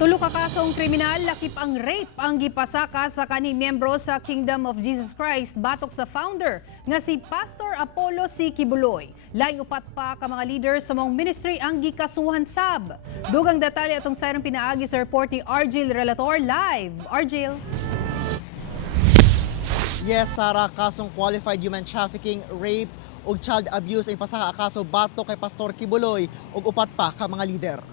Tulo ka kasong kriminal, lakip ang rape ang gipasaka sa kaning miyembro sa Kingdom of Jesus Christ batok sa founder nga si Pastor Apollo C. Kibuloy. Laing upat pa ka mga leader sa mong ministry ang gikasuhan sab. Dugang detalye atong sarang pinaagi sa report ni Argil Relator live. Argil. Yes, Sarah, kasong qualified human trafficking, rape ug child abuse ay pasaka kaso batok kay Pastor Kibuloy ug upat pa ka mga leader.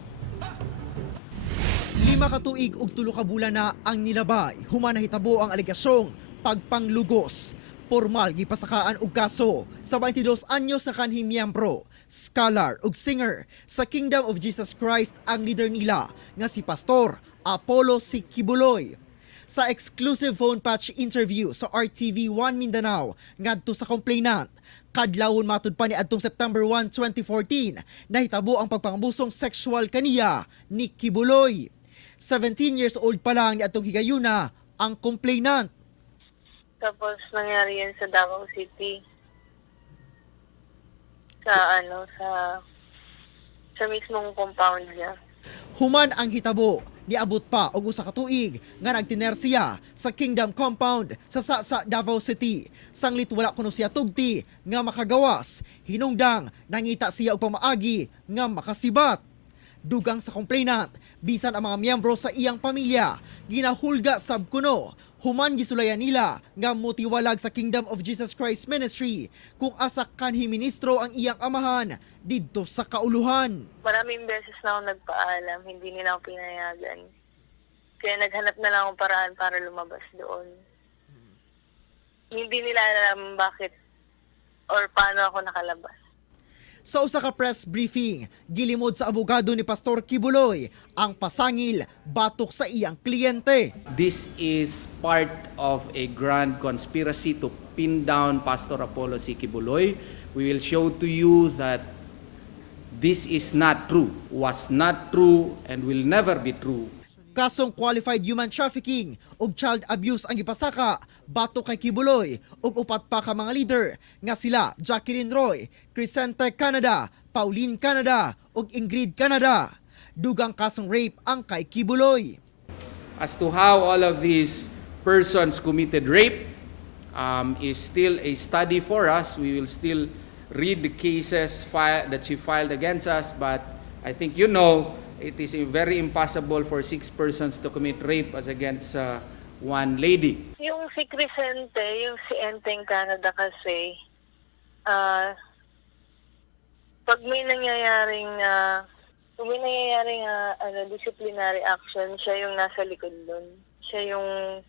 5 ka tuig ug 3 ka bulan na ang nilabay. Human nahitabo ang alegasyong pagpanglugos. Formal gipasakaan og kaso sa 22 anyos sa kanhing miyembro, scholar ug singer sa Kingdom of Jesus Christ ang leader nila nga si Pastor Apollo C. Kibuloy. Sa exclusive phone patch interview sa RTV1 Mindanao ngadto sa complainant, kadlawon matud pa ni adtong September 1, 2014, nahitabo ang pagpangabusong sexual kaniya ni Kibuloy. 17 years old pa lang ni atong higayuna ang complainant. Tapos nangyari yan sa Davao City. Sa mismong compound niya. Human ang hitabo, niabot pa og usa ka tuig nga nagtiner siya sa Kingdom Compound sa Davao City. Sanglit wala kuno siya tugti nga makagawas. Hinungdang nangita siya og pamaagi nga makasibat. Dugang sa complainant, bisan ang mga miyembro sa iyang pamilya, ginahulga sab kuno. Human gisulayan nila nga motiwalag sa Kingdom of Jesus Christ Ministry kung asa kanhi ministro ang iyang amahan didto sa kauluhan. Maraming beses na ako nagpaalam, hindi nila ako pinayagan. Kaya naghanap na lang akong paraan para lumabas doon. Hindi nila alam bakit or paano ako nakalabas. Sa usa ka press briefing, gilimod sa abogado ni Pastor Kibuloy ang pasangil batok sa iyang kliyente. This is part of a grand conspiracy to pin down Pastor Apollo C. Kibuloy. We will show to you that this is not true, was not true, and will never be true. Kasong qualified human trafficking ug child abuse ang gipasaka batok kay Kibuloy ug upat pa ka mga leader nga sila Jacqueline Roy, Crescente Canada, Pauline Canada ug Ingrid Canada. Dugang kasong rape ang kay Kibuloy. As to how all of these persons committed rape is still a study for us. We will still read the cases that she filed against us, but I think you know it is very impossible for 6 persons to commit rape as against one lady. Yung si Crescente, yung si Enteng Canada kasi, pag may nangyayaring disciplinary action, siya yung nasa likod dun. Siya yung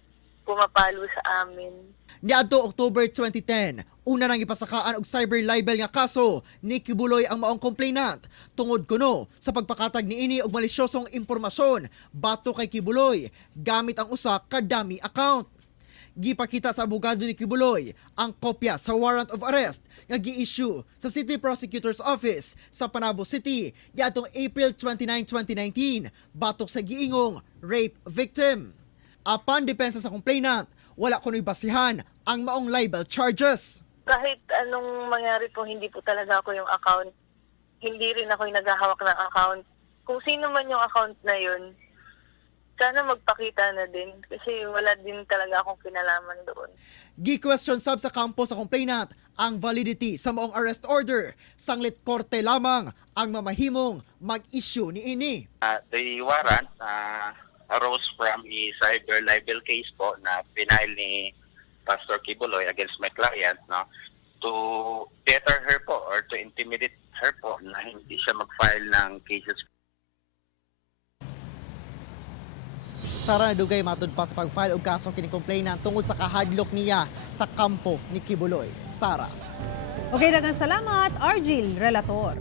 pumapalo sa amin. Niadto October 2010, una nang ipasakaan og cyber libel nga kaso ni Kibuloy ang maong complainant tungod kuno sa pagpakatag niini og malisyosong impormasyon batok kay Kibuloy gamit ang usa ka dummy account. Gipakita sa abogado ni Kibuloy ang kopya sa warrant of arrest nga gi-issue sa City Prosecutor's Office sa Panabo City niadtong April 29, 2019 batok sa giingong rape victim. Apan depensa sa complainant, wala kuno'y basihan ang maong libel charges. Kahit anong mangyari po, hindi po talaga ako yung account. Hindi rin ako yung naghahawak ng account. Kung sino man yung account na yun, sana magpakita na din. Kasi wala din talaga akong kinalaman doon. Gi-question sab sa kampo sa complainant ang validity sa maong arrest order. Sanglit korte lamang ang mamahimong mag-issue ni ini. The warrant arose from a cyber libel case po na pinile ni Pastor Kibuloy against my client, no, to deter her po or to intimidate her po na hindi siya mag-file ng cases. Sara nadugay matud pa sa pag-file og kaso kining complainant tungod sa kahadlok niya sa kampo ni Kibuloy. Sara. Okay, daghang salamat, Argil Relator.